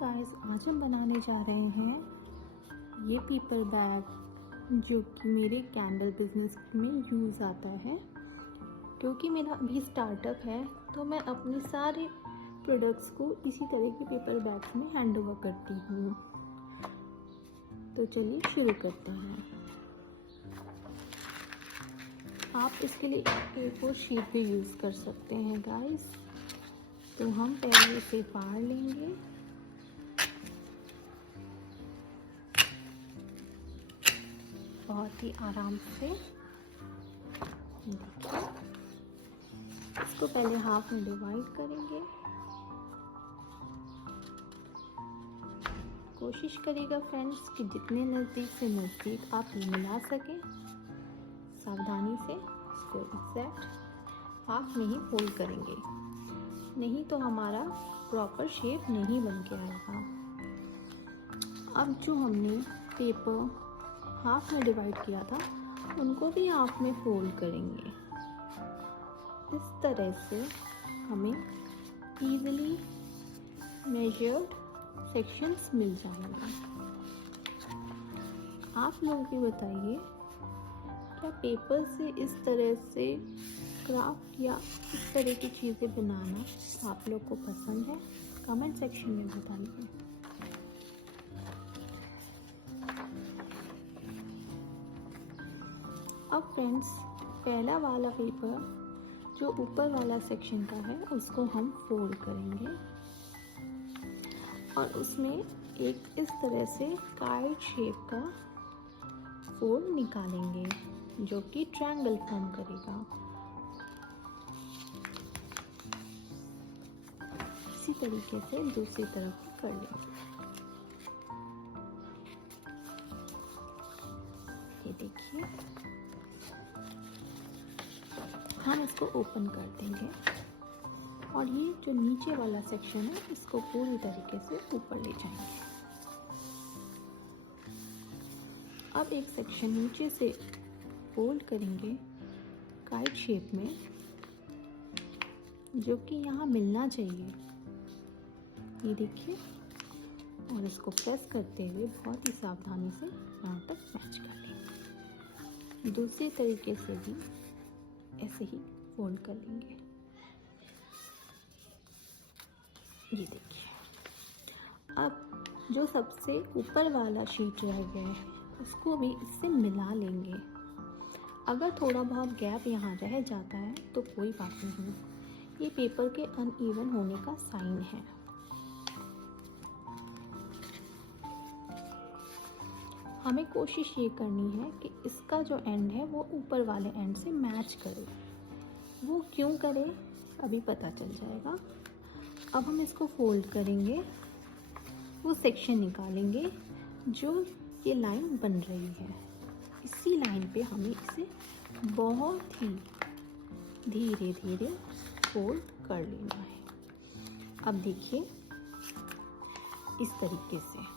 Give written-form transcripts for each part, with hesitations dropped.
Guys, आज हम बनाने जा रहे हैं ये पेपर बैग जो कि मेरे कैंडल बिजनेस में यूज़ आता है। क्योंकि मेरा अभी स्टार्टअप है तो मैं अपने सारे प्रोडक्ट्स को इसी तरह के पेपर बैग्स में हैंड ओवर करती हूँ। तो चलिए शुरू करते हैं। आप इसके लिए A4 शीट भी यूज़ कर सकते हैं गाइस। तो हम पहले इसे फाड़ लेंगे। बहुत ही आराम से देखिए, इसको पहले हाफ में डिवाइड करेंगे। कोशिश करिएगा फ्रेंड्स कि जितने नज़दीक से नज़दीक आप मिला सकें। सावधानी से इसको एग्जैक्ट हाफ में ही फोल्ड करेंगे, नहीं तो हमारा प्रॉपर शेप नहीं बन के आएगा। अब जो हमने पेपर हाफ में डिवाइड किया था उनको भी हाफ में फोल्ड करेंगे। इस तरह से हमें इजीली मेजर्ड सेक्शंस मिल जाएंगे। आप लोगों की बताइए, क्या पेपर से इस तरह से क्राफ्ट या इस तरह की चीज़ें बनाना आप लोग को पसंद है? कमेंट सेक्शन में बताइए। अब फ्रेंड्स, पहला वाला पेपर जो ऊपर वाला सेक्शन का है उसको हम फोल्ड करेंगे और उसमें एक इस तरह से काइट शेप का फोल्ड निकालेंगे जो कि ट्रायंगल फॉर्म करेगा। इसी तरीके से दूसरी तरफ भी कर लेंगे। ये देखिए, हम इसको ओपन कर देंगे और ये जो नीचे वाला सेक्शन है इसको पूरी तरीके से ऊपर ले जाएंगे। अब एक सेक्शन नीचे से फोल्ड करेंगे काइट शेप में, जो कि यहाँ मिलना चाहिए। ये देखिए, और इसको प्रेस करते हुए बहुत ही सावधानी से यहाँ तक मैच कर लेंगे। दूसरी तरीके से भी ऐसे ही फोल्ड कर लेंगे। ये देखिए, अब जो सबसे ऊपर वाला शीट रह गया है उसको भी इससे मिला लेंगे। अगर थोड़ा बहुत गैप यहाँ रह जाता है तो कोई बात नहीं, ये पेपर के अनइवन होने का साइन है। हमें कोशिश ये करनी है कि इसका जो एंड है वो ऊपर वाले एंड से मैच करे। वो क्यों करे अभी पता चल जाएगा। अब हम इसको फोल्ड करेंगे, वो सेक्शन निकालेंगे जो ये लाइन बन रही है। इसी लाइन पे हमें इसे बहुत ही धीरे धीरे फोल्ड कर लेना है। अब देखिए, इस तरीके से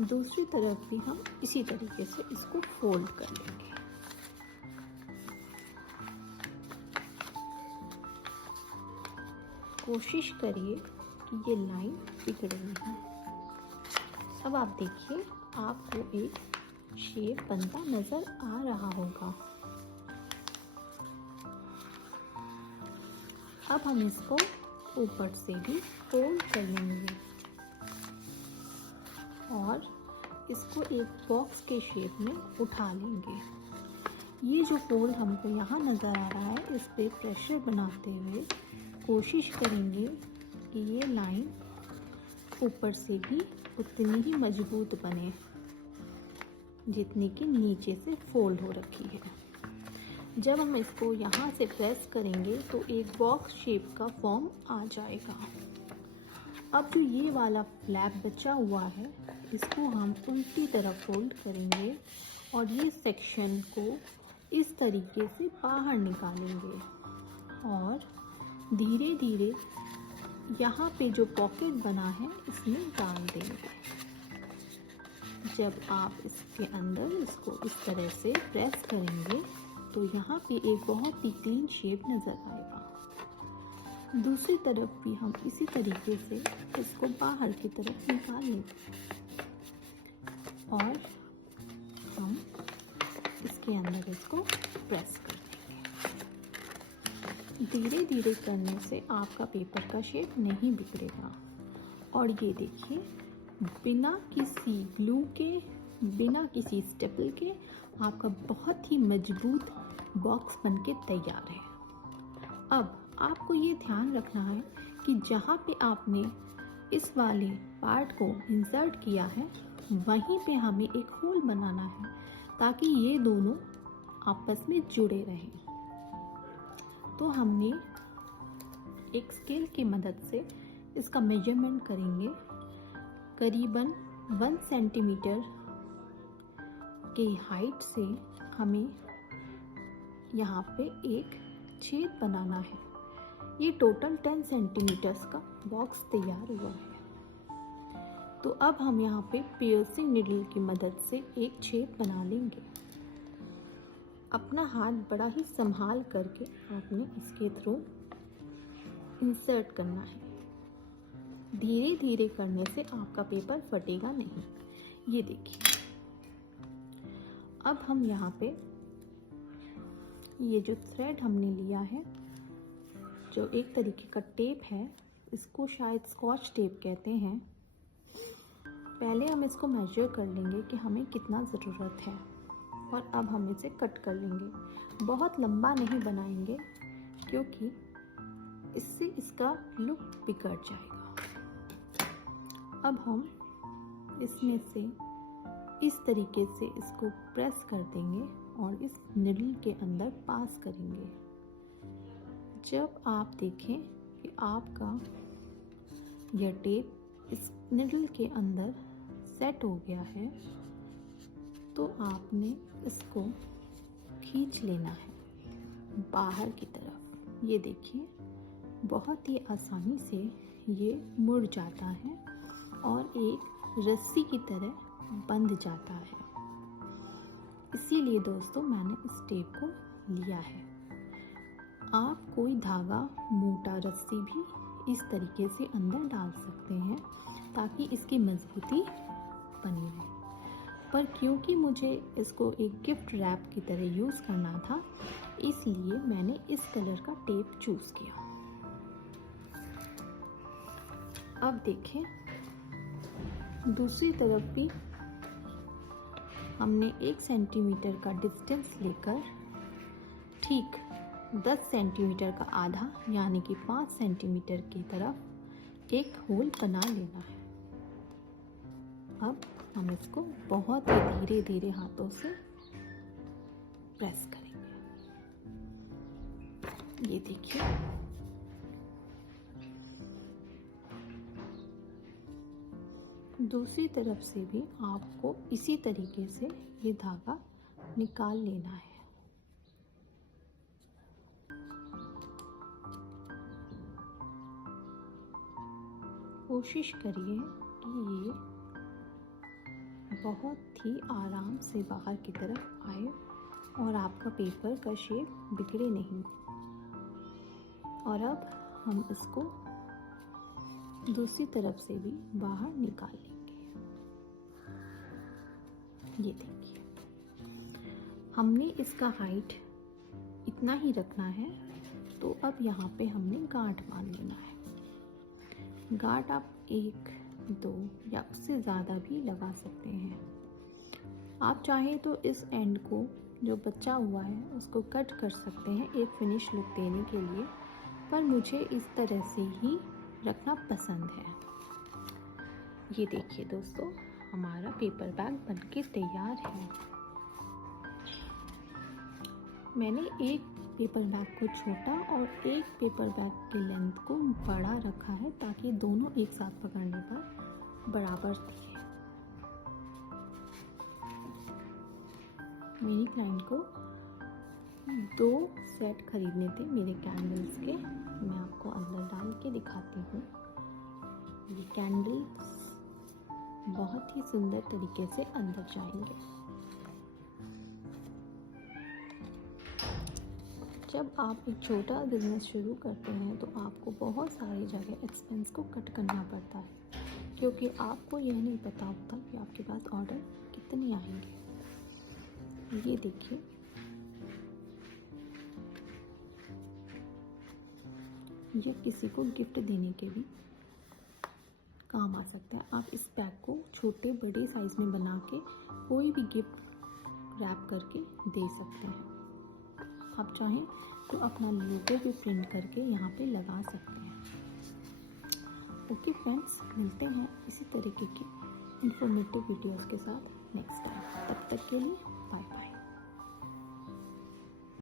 दूसरी तरफ भी हम इसी तरीके से इसको फोल्ड कर लेंगे। कोशिश करिए कि ये लाइन बिगड़े नहीं। अब आप देखिए, आपको एक शेप बनता नजर आ रहा होगा। अब हम इसको ऊपर से भी फोल्ड कर लेंगे और इसको एक बॉक्स के शेप में उठा लेंगे। ये जो फोल्ड हमको यहाँ नज़र आ रहा है, इस पे प्रेशर बनाते हुए कोशिश करेंगे कि ये लाइन ऊपर से भी उतनी ही मजबूत बने जितनी कि नीचे से फ्लोल्ड हो रखी है। जब हम इसको यहाँ से प्रेस करेंगे तो एक बॉक्स शेप का फॉर्म आ जाएगा। अब जो ये वाला फ्लैप बचा हुआ है इसको हम उल्टी तरफ फोल्ड करेंगे और ये सेक्शन को इस तरीके से बाहर निकालेंगे और धीरे धीरे यहाँ पे जो पॉकेट बना है इसमें डाल देंगे। जब आप इसके अंदर इसको इस तरह से प्रेस करेंगे तो यहाँ पे एक बहुत ही क्लीन शेप नज़र आएगा। दूसरी तरफ भी हम इसी तरीके से इसको बाहर की तरफ निकाल लेंगे और हम इसके अंदर इसको प्रेस कर देंगे। धीरे धीरे करने से आपका पेपर का शेप नहीं बिगड़ेगा। और ये देखिए, बिना किसी ग्लू के, बिना किसी स्टेपल के आपका बहुत ही मजबूत बॉक्स बनके तैयार है। अब आपको ये ध्यान रखना है कि जहाँ पे आपने इस वाले पार्ट को इंसर्ट किया है वहीं पे हमें एक होल बनाना है ताकि ये दोनों आपस में जुड़े रहें। तो हमने एक स्केल की मदद से इसका मेजरमेंट करेंगे। करीबन 1 सेंटीमीटर के हाइट से हमें यहाँ पे एक छेद बनाना है। ये टोटल 10 सेंटीमीटर्स का बॉक्स तैयार हुआ है। तो अब हम यहाँ पे पियर्सिंग निडल की मदद से एक छेद बना लेंगे। अपना हाथ बड़ा ही संभाल करके आपने इसके थ्रू इंसर्ट करना है। धीरे धीरे करने से आपका पेपर फटेगा नहीं। ये देखिए, अब हम यहाँ पे ये जो थ्रेड हमने लिया है, जो एक तरीके का टेप है, इसको शायद स्कॉच टेप कहते हैं। पहले हम इसको मेजर कर लेंगे कि हमें कितना ज़रूरत है और अब हम इसे कट कर लेंगे। बहुत लंबा नहीं बनाएंगे क्योंकि इससे इसका लुक बिगड़ जाएगा। अब हम इसमें से इस तरीके से इसको प्रेस कर देंगे और इस निडल के अंदर पास करेंगे। जब आप देखें कि आपका यह टेप इस निडल के अंदर सेट हो गया है तो आपने इसको खींच लेना है बाहर की तरफ। ये देखिए, बहुत ही आसानी से ये मुड़ जाता है और एक रस्सी की तरह बंध जाता है। इसीलिए दोस्तों मैंने इस टेप को लिया है। आप कोई धागा, मोटा रस्सी भी इस तरीके से अंदर डाल सकते हैं ताकि इसकी मजबूती बनी रहे। पर क्योंकि मुझे इसको एक गिफ्ट रैप की तरह यूज़ करना था, इसलिए मैंने इस कलर का टेप चूज़ किया। अब देखें, दूसरी तरफ भी हमने 1 सेंटीमीटर का डिस्टेंस लेकर ठीक 10 सेंटीमीटर का आधा यानी कि 5 सेंटीमीटर की तरफ एक होल बना लेना है। अब हम इसको बहुत ही धीरे धीरे हाथों से प्रेस करेंगे। ये देखिए, दूसरी तरफ से भी आपको इसी तरीके से ये धागा निकाल लेना है। कोशिश करिए कि ये बहुत ही आराम से बाहर की तरफ आए और आपका पेपर का शेप बिगड़े नहीं। और अब हम इसको दूसरी तरफ से भी बाहर निकाल लेंगे। ये देखिए, हमने इसका हाइट इतना ही रखना है। तो अब यहाँ पे हमने गांठ बांध लेना है। गांठ आप 1, 2 या उससे ज़्यादा भी लगा सकते हैं। आप चाहें तो इस एंड को जो बचा हुआ है उसको कट कर सकते हैं एक फिनिश लुक देने के लिए, पर मुझे इस तरह से ही रखना पसंद है। ये देखिए दोस्तों, हमारा पेपर बैग बनके तैयार है। मैंने एक पेपर बैग को छोटा और एक पेपर बैग की लेंथ को बड़ा रखा है ताकि दोनों एक साथ पकड़ने पर बराबर दिखे। मेरी क्लाइंट को 2 सेट खरीदने थे मेरे कैंडल्स के। मैं आपको अंदर डाल के दिखाती हूँ। ये कैंडल्स बहुत ही सुंदर तरीके से अंदर जाएंगे। जब आप एक छोटा बिजनेस शुरू करते हैं तो आपको बहुत सारी जगह एक्सपेंस को कट करना पड़ता है, क्योंकि आपको यह नहीं पता होता कि आपके पास ऑर्डर कितने आएंगे। ये देखिए, ये किसी को गिफ्ट देने के भी काम आ सकता है। आप इस पैक को छोटे बड़े साइज में बना के कोई भी गिफ्ट रैप करके दे सकते हैं। आप चाहें तो अपना लोगो भी प्रिंट करके यहाँ पे लगा सकते हैं। ओके फ्रेंड्स, मिलते हैं इसी तरीके की इंफॉर्मेटिव वीडियोस के साथ नेक्स्ट टाइम। तब तक के लिए